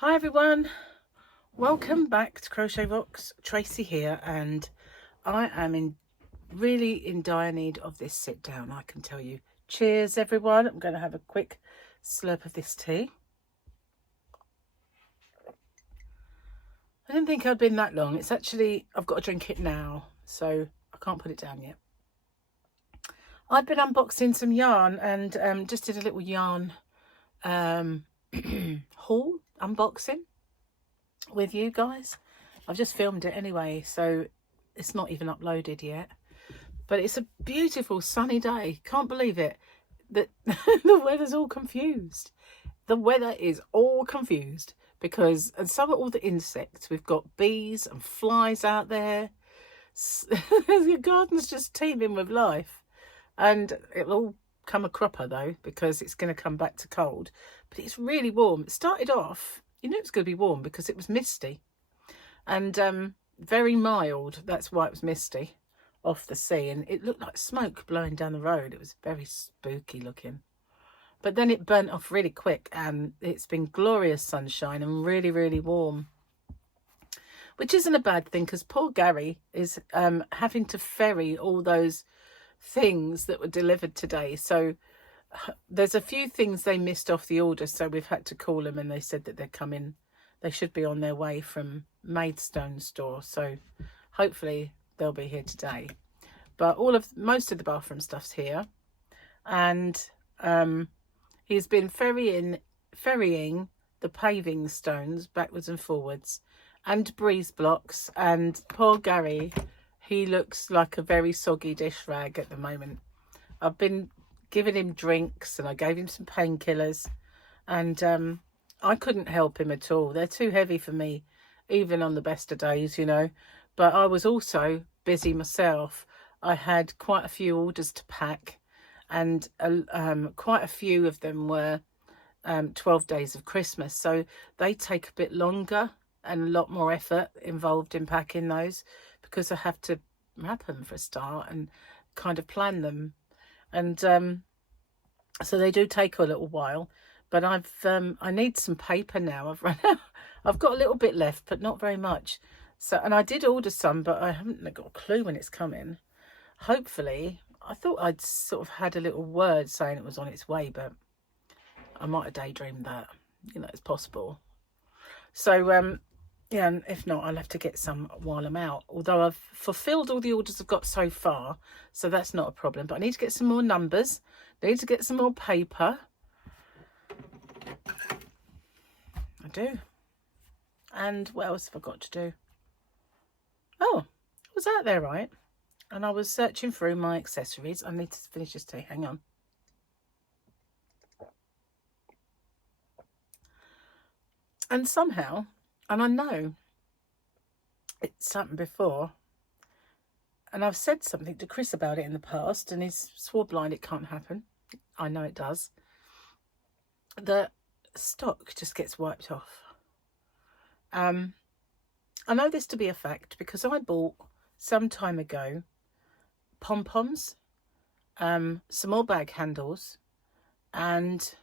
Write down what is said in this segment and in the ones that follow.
Hi everyone, welcome back to Crochet Vox. Tracy here, and I am really in dire need of this sit down, I can tell you. Cheers everyone. I'm going to have a quick slurp of this tea. I didn't think I'd been that long. It's actually, I've got to drink it now, so I can't put it down yet. I've been unboxing some yarn and just did a little yarn haul unboxing with you guys. I've just filmed it anyway, so it's not even uploaded yet, but it's a beautiful sunny day. Can't believe it that the weather's all confused. The weather is all confused because, and so are all the insects. We've got bees and flies out there. The garden's just teeming with life, and it'll all come a cropper though, because it's going to come back to cold. But it's really warm. It started off, you know, it's going to be warm because it was misty and very mild. That's why it was misty off the sea, and it looked like smoke blowing down the road. It was very spooky looking, but then it burnt off really quick, and it's been glorious sunshine and really warm, which isn't a bad thing because poor Gary is having to ferry all those things that were delivered today. So there's a few things they missed off the order, so we've had to call them, and they said that they're coming. They should be on their way from Maidstone store, so hopefully they'll be here today. But most of the bathroom stuff's here, and he's been ferrying the paving stones backwards and forwards and breeze blocks, and poor Gary, he looks like a very soggy dish rag at the moment. I've been giving him drinks and I gave him some painkillers, and I couldn't help him at all. They're too heavy for me, even on the best of days, you know. But I was also busy myself. I had quite a few orders to pack, and quite a few of them were 12 days of Christmas. So they take a bit longer and a lot more effort involved in packing those, because I have to wrap them for a start and kind of plan them. And so they do take a little while. But I need some paper now. I've run out. I've got a little bit left, but not very much. So, and I did order some, but I haven't got a clue when it's coming. Hopefully, I thought I'd sort of had a little word saying it was on its way, but I might have daydreamed that. You know, it's possible. So, yeah, and if not, I'll have to get some while I'm out. Although I've fulfilled all the orders I've got so far, so that's not a problem. But I need to get some more numbers. I need to get some more paper. I do. And what else have I got to do? Oh, I was out there, right? And I was searching through my accessories. I need to finish this tea. Hang on. And somehow, and I know it's happened before, and I've said something to Chris about it in the past, and he's swore blind it can't happen. I know it does. The stock just gets wiped off. I know this to be a fact because I bought some time ago pom-poms, some more bag handles, and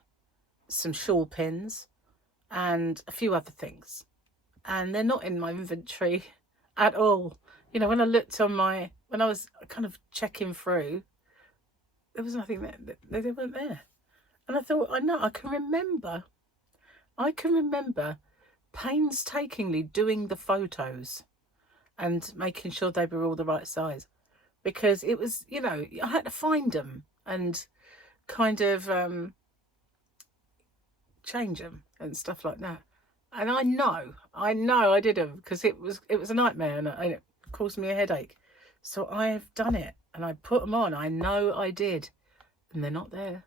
some shawl pins, and a few other things, and they're not in my inventory at all. You know, when I looked on when I was kind of checking through, there was nothing there. They weren't there. And I thought, I can remember painstakingly doing the photos and making sure they were all the right size, because it was, you know, I had to find them and kind of change them and stuff like that. And I know I did them because it was a nightmare, and it caused me a headache. So I have done it, and I put them on. I know I did, and they're not there.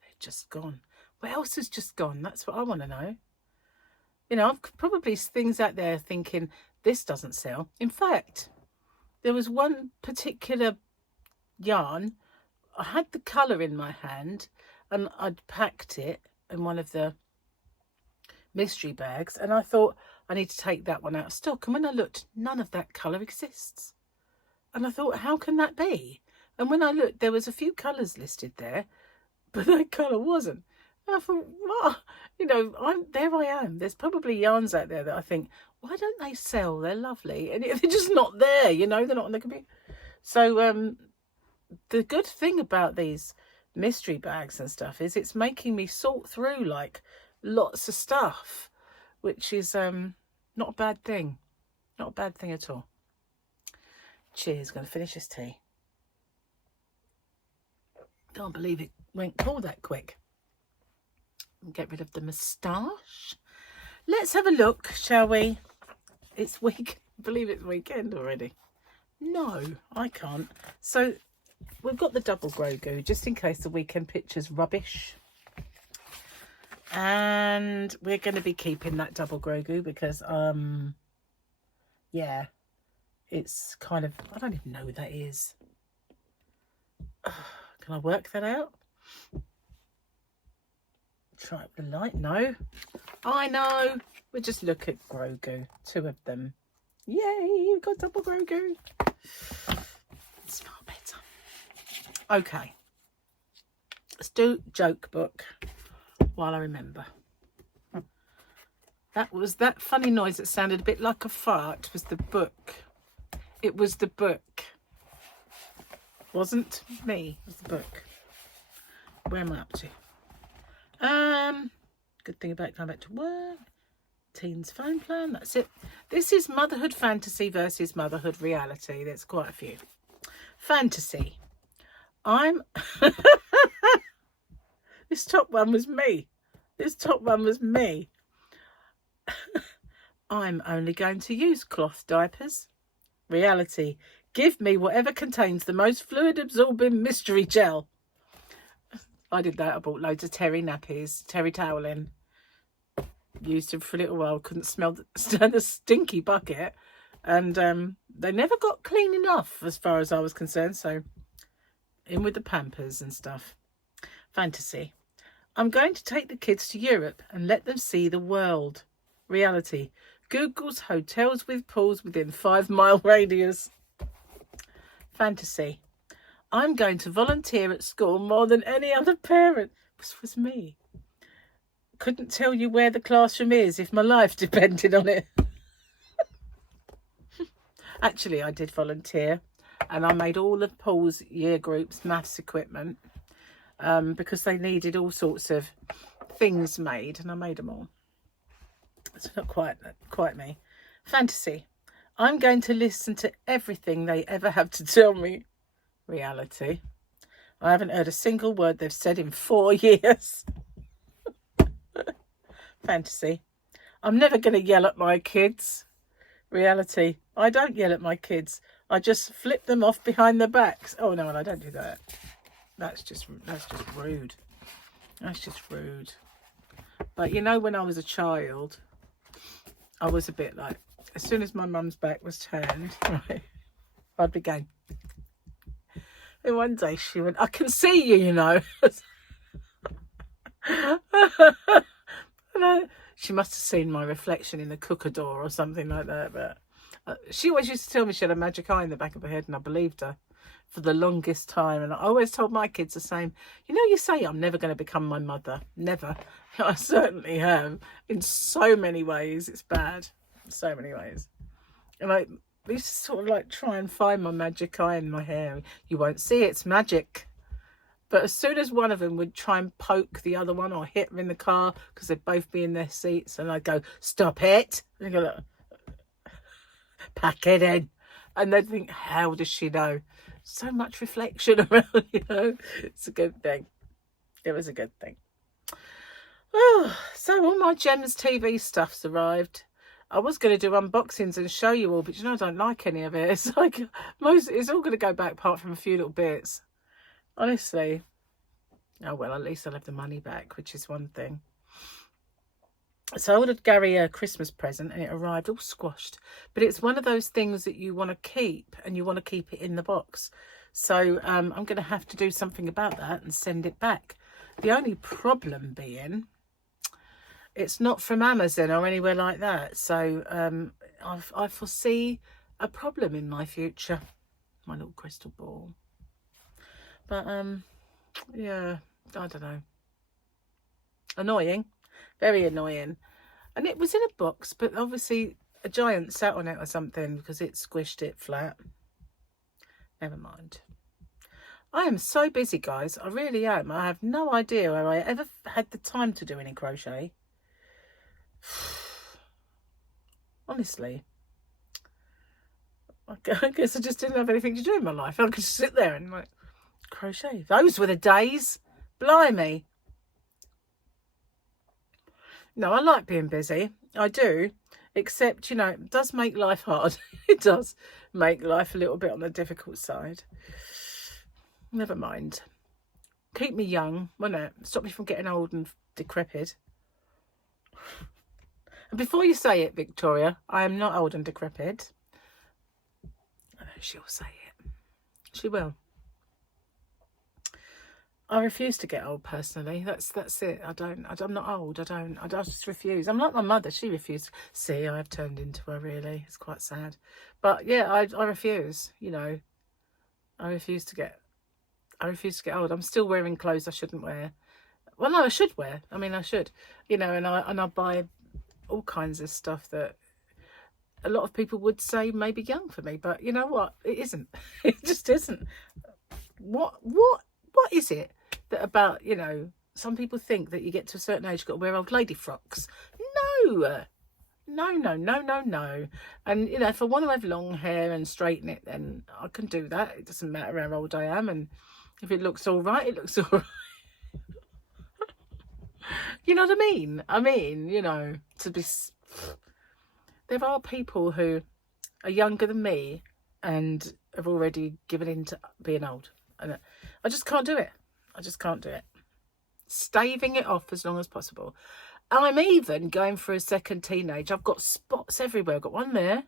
They're just gone. What else has just gone? That's what I want to know. You know, I've probably things out there thinking this doesn't sell. In fact, there was one particular yarn. I had the colour in my hand, and I'd packed it in one of the mystery bags, and I thought I need to take that one out of stock. And when I looked, none of that colour exists. And I thought, how can that be? And when I looked, there was a few colours listed there, but that colour wasn't. And I thought, what? You know, there I am. There's probably yarns out there that I think, why don't they sell? They're lovely. And they're just not there, you know, they're not on the computer. So the good thing about these mystery bags and stuff is it's making me sort through like lots of stuff, which is not a bad thing. Not a bad thing at all. Cheers, gonna finish this tea. Can't believe it went cool that quick. Get rid of the moustache. Let's have a look, shall we? It's week. I believe it's weekend already. No, I can't. So we've got the double Grogu just in case the weekend picture's rubbish. And we're going to be keeping that double Grogu because, yeah, it's kind of, I don't even know who that is. Can I work that out? Try it with the light. No. I know. We'll just look at Grogu. 2 of them. Yay, we've got double Grogu. It's far better. Okay. Let's do joke book while I remember. That was that funny noise that sounded a bit like a fart was the book. It was the book. Wasn't me. It was the book. Where am I up to? Good thing about going back to work. Teens phone plan. That's it. This is motherhood fantasy versus motherhood reality. There's quite a few. Fantasy. This top one was me. This top one was me. I'm only going to use cloth diapers. Reality. Give me whatever contains the most fluid absorbing mystery gel. I did that. I bought loads of terry nappies, terry toweling. Used them for a little while. Couldn't stand the stinky bucket. And they never got clean enough as far as I was concerned. So in with the Pampers and stuff. Fantasy. I'm going to take the kids to Europe and let them see the world. Reality. Google's hotels with pools within 5-mile radius. Fantasy. I'm going to volunteer at school more than any other parent. This was me. Couldn't tell you where the classroom is if my life depended on it. Actually, I did volunteer and I made all of Paul's year groups maths equipment because they needed all sorts of things made and I made them all. It's not quite me. Fantasy. I'm going to listen to everything they ever have to tell me. Reality. I haven't heard a single word they've said in 4 years. Fantasy. I'm never going to yell at my kids. Reality. I don't yell at my kids. I just flip them off behind their backs. Oh no, I don't do that. That's just rude. That's just rude. But you know, when I was a child, I was a bit like, as soon as my mum's back was turned, right, I'd be going. And one day she went, I can see you, you know. And she must have seen my reflection in the cooker door or something like that. But she always used to tell me she had a magic eye in the back of her head, and I believed her for the longest time. And I always told my kids the same. You know, you say I'm never going to become my mother. Never. I certainly have. In so many ways, it's bad. In so many ways. And I used to sort of like try and find my magic eye in my hair. You won't see it, it's magic. But as soon as one of them would try and poke the other one or hit them in the car because they'd both be in their seats, and I'd go, stop it. And they'd go, look, pack it in. And they'd think, how does she know? So much reflection around, you know. It's a good thing. It was a good thing. Oh, so all my Gems TV stuff's arrived. I was going to do unboxings and show you all, but you know, I don't like any of it. It's like it's all going to go back apart from a few little bits. Honestly. Oh, well, at least I'll have the money back, which is one thing. So I ordered Gary a Christmas present and it arrived all squashed. But it's one of those things that you want to keep and you want to keep it in the box. So I'm going to have to do something about that and send it back. The only problem being, it's not from Amazon or anywhere like that. So I foresee a problem in my future. My little crystal ball. But yeah, I don't know. Annoying, very annoying. And it was in a box, but obviously a giant sat on it or something because it squished it flat. Never mind. I am so busy, guys. I really am. I have no idea where I ever had the time to do any crochet. Honestly. I guess I just didn't have anything to do in my life. I could just sit there and like crochet. Those were the days. Blimey. No, I like being busy. I do. Except, you know, it does make life hard. It does make life a little bit on the difficult side. Never mind. Keep me young, won't it? Stop me from getting old and decrepit. And before you say it, Victoria, I am not old and decrepit. I know she'll say it. She will. I refuse to get old personally. That's it. I'm not old. I just refuse. I'm like my mother. She refused. See, I have turned into her really. It's quite sad. But yeah, I refuse, you know. I refuse to get old. I'm still wearing clothes I shouldn't wear. Well, no, I should wear. I mean, I should, you know, and I buy all kinds of stuff that a lot of people would say may be young for me, but you know what? It isn't. It just isn't. What is it that about, you know, some people think that you get to a certain age, you've got to wear old lady frocks. No. And, you know, if I want to have long hair and straighten it, then I can do that. It doesn't matter how old I am. And if it looks all right, it looks all right. You know what I mean? I mean, you know, there are people who are younger than me and have already given in to being old. And I just can't do it. I just can't do it. Staving it off as long as possible. I'm even going for a second teenage. I've got spots everywhere. I've got one there.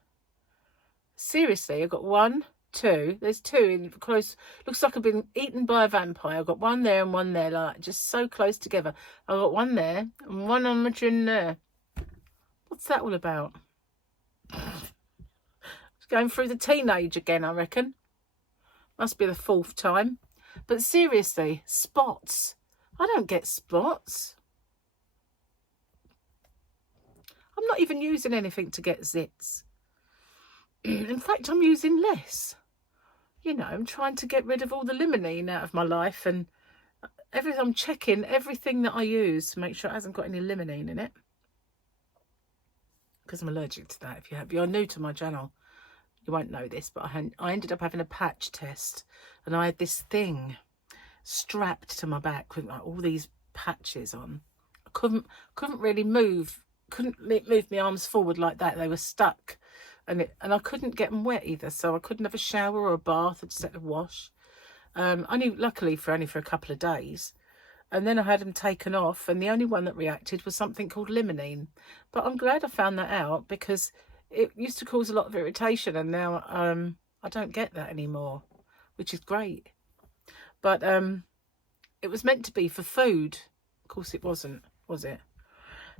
Seriously, I've got 1, 2. There's 2 in close. Looks like I've been eaten by a vampire. I've got one there and one there, like just so close together. I've got one there and one on my chin there. What's that all about? Going through the teenage again, I reckon. Must be the 4th time. But seriously, spots. I don't get spots. I'm not even using anything to get zits. In fact, I'm using less. You know, I'm trying to get rid of all the limonene out of my life, and I'm checking everything that I use to make sure it hasn't got any limonene in it. Because I'm allergic to that. If you're new to my channel, you won't know this, but I ended up having a patch test, and I had this thing strapped to my back with like all these patches on. I couldn't really move. Couldn't move my arms forward like that. They were stuck, and I couldn't get them wet either. So I couldn't have a shower or a bath. I just had to wash. Luckily for only a couple of days. And then I had them taken off, and the only one that reacted was something called limonene. But I'm glad I found that out, because it used to cause a lot of irritation, and now I don't get that anymore, which is great. But it was meant to be for food. Of course it wasn't, was it?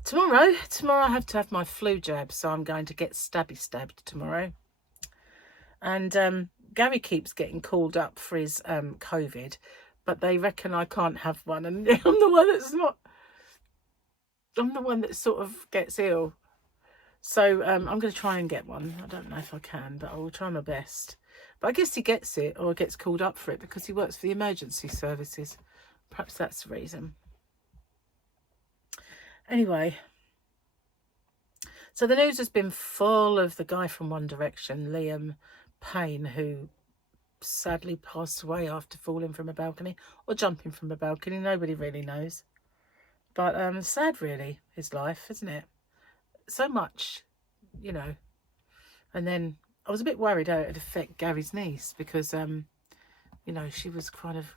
Tomorrow I have to have my flu jab, so I'm going to get stabbed tomorrow. And Gary keeps getting called up for his COVID, but they reckon I can't have one, and I'm the one that's not. I'm the one that sort of gets ill. So I'm going to try and get one. I don't know if I can, but I will try my best. But I guess he gets it, or gets called up for it, because he works for the emergency services. Perhaps that's the reason. Anyway, so the news has been full of the guy from One Direction, Liam Payne, who sadly passed away after falling from a balcony or jumping from a balcony. Nobody really knows. But sad, really, his life, isn't it? So much, you know. And then I was a bit worried how it would affect Gary's niece, because, you know, she was kind of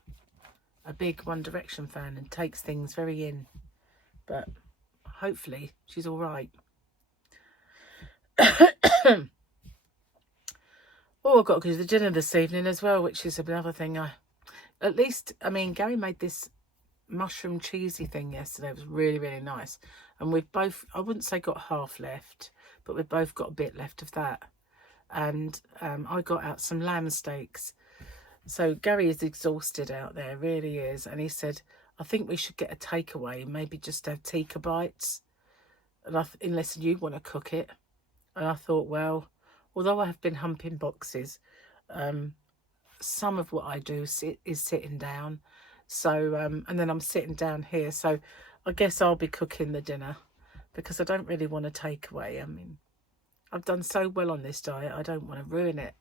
a big One Direction fan and takes things very in. But hopefully she's all right. Oh, I've got to go to the dinner this evening as well, which is another thing. Gary made this mushroom cheesy thing yesterday. It was really, really nice. And we've both, I wouldn't say got half left, but we've both got a bit left of that. And I got out some lamb steaks. So Gary is exhausted out there, really is. And he said, I think we should get a takeaway, maybe just have tikka bites, and unless you want to cook it. And I thought, well, although I have been humping boxes, some of what I do is sitting down. So, and then I'm sitting down here. So I guess I'll be cooking the dinner because I don't really want to take away. I mean, I've done so well on this diet. I don't want to ruin it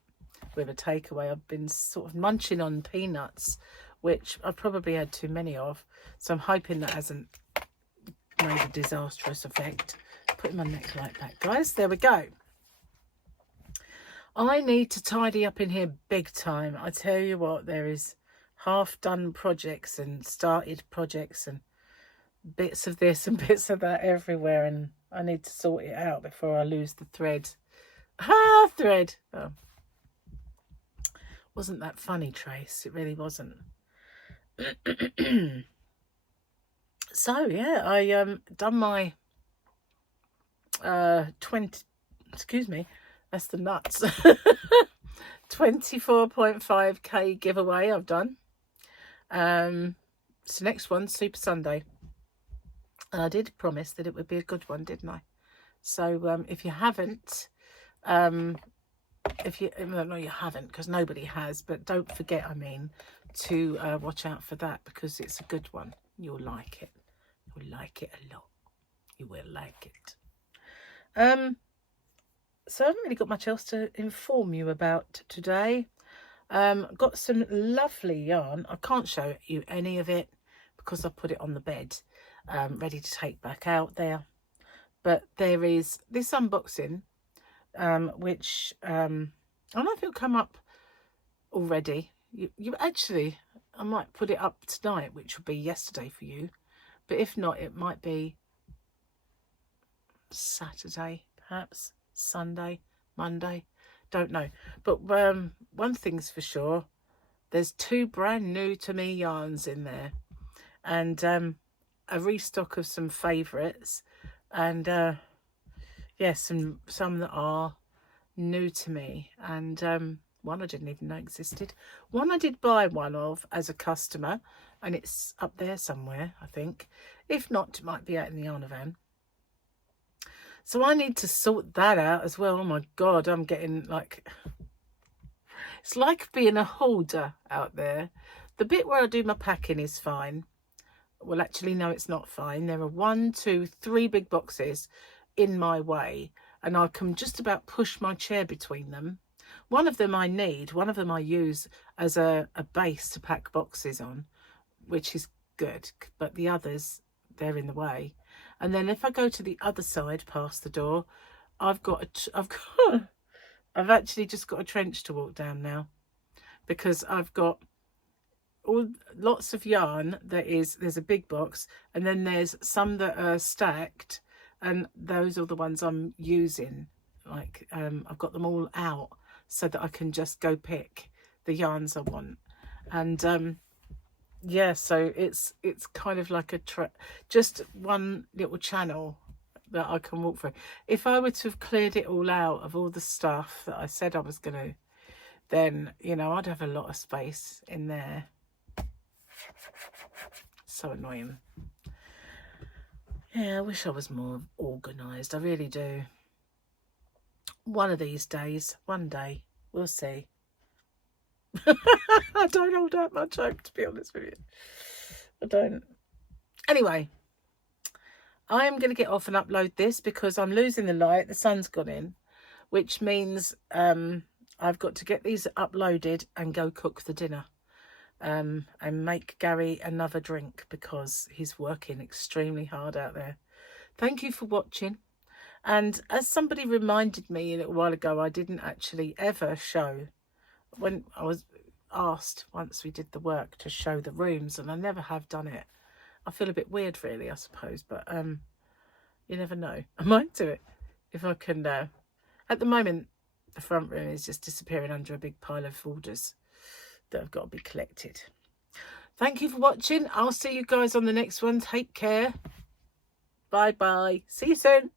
with a takeaway. I've been sort of munching on peanuts, which I've probably had too many of. So I'm hoping that hasn't made a disastrous effect. Putting my neck light back, guys. There we go. I need to tidy up in here big time. I tell you what, there is half done projects and started projects and bits of this and bits of that everywhere, and I need to sort it out before I lose the thread. Thread. Oh. Wasn't that funny, Trace? It really wasn't. So yeah, I done my excuse me, that's the nuts. 24.5k giveaway I've done. So next one, Super Sunday. And I did promise that it would be a good one, didn't I? So if you haven't, no, you haven't, because nobody has, but don't forget, I mean, to watch out for that, because it's a good one. You'll like it. You'll like it a lot. You will like it. So I haven't really got much else to inform you about today. Got some lovely yarn. I can't show you any of it because I put it on the bed, ready to take back out there. But there is this unboxing, which I don't know if it'll come up already. You actually, I might put it up tonight, which will be yesterday for you. But if not, it might be Saturday, perhaps Sunday, Monday, don't know. But one thing's for sure, there's 2 brand new to me yarns in there, and a restock of some favourites, and yeah, some that are new to me, and one I didn't even know existed. One I did buy one of as a customer, and it's up there somewhere, I think. If not, it might be out in the yarn van. So I need to sort that out as well. Oh my God, I'm getting like... It's like being a hoarder out there. The bit where I do my packing is fine. Well, actually, no, it's not fine. There are 1, 2, 3 big boxes in my way, and I can just about push my chair between them. One of them I need. One of them I use as a base to pack boxes on, which is good. But the others, they're in the way. And then if I go to the other side past the door, I've actually just got a trench to walk down now, because I've got lots of yarn. There's a big box, and then there's some that are stacked, and those are the ones I'm using. Like I've got them all out so that I can just go pick the yarns I want. And yeah, so it's kind of like just one little channel that I can walk through. If I were to have cleared it all out of all the stuff that I said I was going to, then, you know, I'd have a lot of space in there. So annoying. Yeah, I wish I was more organised. I really do. One of these days, one day, we'll see. I don't hold out much hope, to be honest with you. I don't. Anyway, I am going to get off and upload this because I'm losing the light. The sun's gone in, which means I've got to get these uploaded and go cook the dinner, and make Gary another drink because he's working extremely hard out there. Thank you for watching. And as somebody reminded me a little while ago, I didn't actually ever show, when I was asked once we did the work, to show the rooms, and I never have done it. I feel a bit weird, really, I suppose, but you never know. I might do it if I can. At the moment, the front room is just disappearing under a big pile of orders that have got to be collected. Thank you for watching. I'll see you guys on the next one. Take care. Bye bye. See you soon.